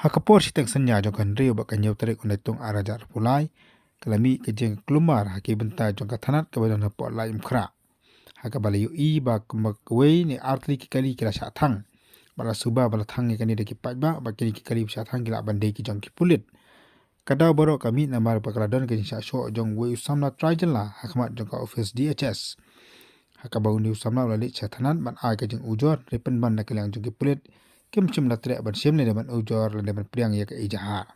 Hakapor sitang senya jongkan rio bakan yau tarik unaitung arajar pulai kalami kejeng kelumar haki benta jongka tanat kebadan hapok lai mkra. Hakabala yu I ba kemakwe ni artli kikali kila syatang. Bala suba bala thang ni kani deki pajba bakini kikali syatang kila bandai ki jongki pulit. Kadau baru kami namar pakaladon kejeng syasyo jong we usamna trajan lah hakamat jongka office DHS. Hakabau ni usamna ulalik syatanan ban ai kejeng ujor ripen ban nakilang jongki pulit. Kim cim latre ban sim ni daman ujor lan daman priang ya ke ijaha.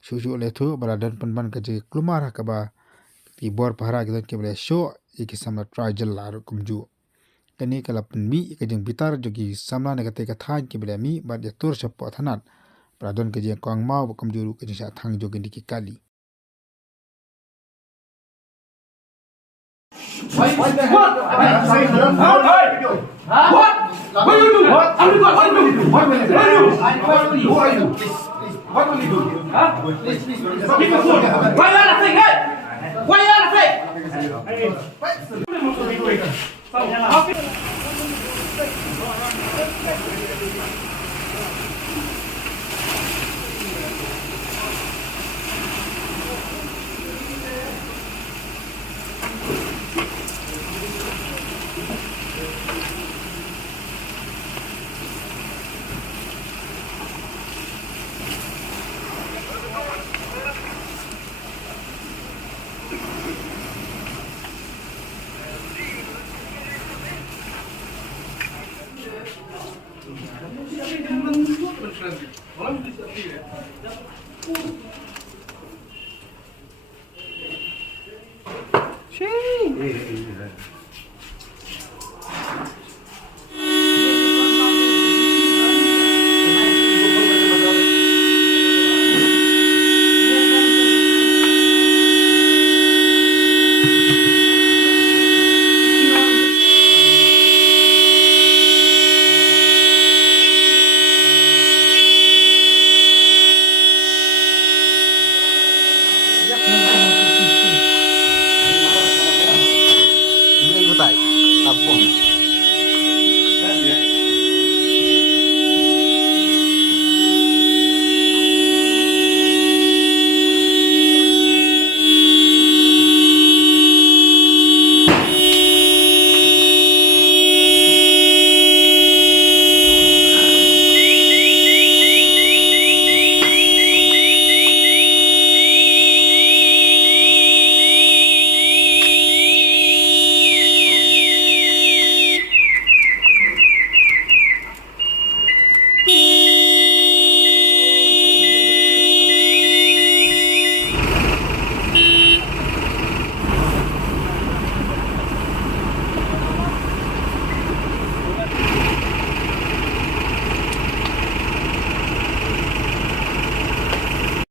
Susu oleh tu baladan penban kerja kelumar hakaba tibor pahara kita ke boleh show iki sama trajal la kumju. Kani kala penmi kejeng bitar jogi samla negate kathan ke boleh mi bad ya tur sepo thanat. Baladan kerja kuang mau kumju kejeng sa thang jogi diki kali. What? What will you do? What will you do? What will you do? Who are you? What will you do? Huh? Please. Keep your phone. Why you on the fake? Why you on the fake?